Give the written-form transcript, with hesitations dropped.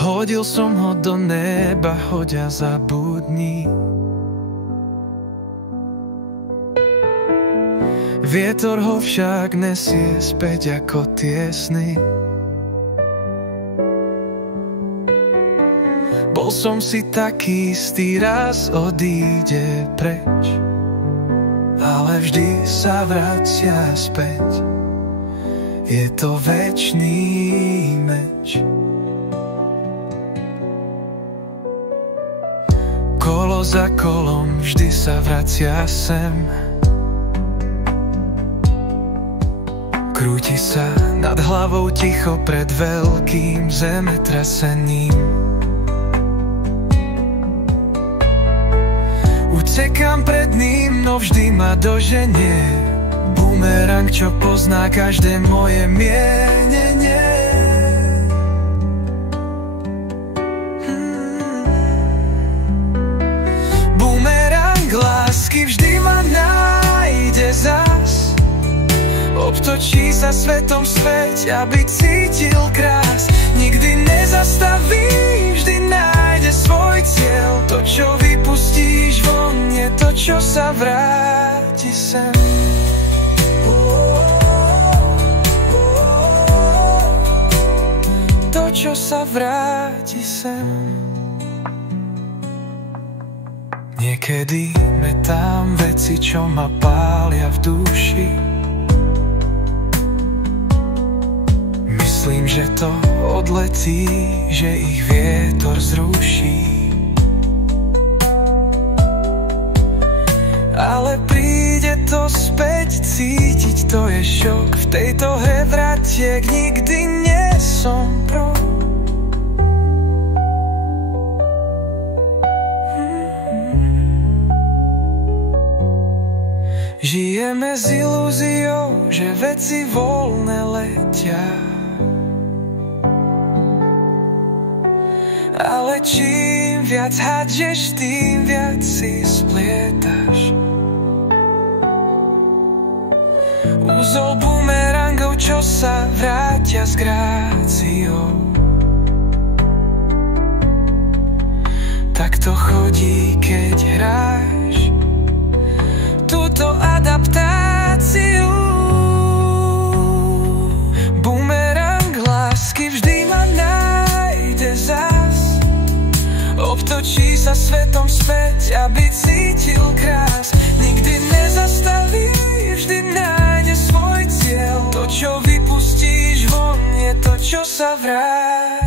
Hodil som ho do neba, hoď a zabudni. Vietor ho však nesie späť ako tie sny. Bol som si taký istý, raz odíde preč, ale vždy sa vracia späť. Je to večný meč. Kolo za kolom vždy sa vracia sem. Krúti sa nad hlavou ticho pred veľkým zemetrasením. Utekám pred ním, no vždy ma doženie. Bumerang, čo pozná každé moje mienenie. Bumerang lásky vždy ma nájde zas. Obtočí sa svetom späť, aby cítil krás. Nikdy nezastaví, vždy nájde svoj cieľ. To, čo vypustíš von, je to, čo sa vráti sem. To, čo sa vráti sem. Niekedy metám veci, čo ma pália v duši. Myslím, že to odletí, že ich vietor zruší. Ale príde to späť, cítiť to je šok. V tejto hre vratiek nikdy nie som pro. Žijeme s ilúziou, že veci voľné letia. Ale čím viac hádžeš, tým viac si splietaš. Úzol bumerangov, čo sa vrátia s gráciou. Tak to chodí, keď hráš túto adaptáciu. Bumerang lásky vždy ma nájde zas. Obtočí sa svetom späť, aby cítil krás. Nikdy nezastaví, vždy nájde svoj cieľ. To, čo vypustíš von, je to, čo sa vráti.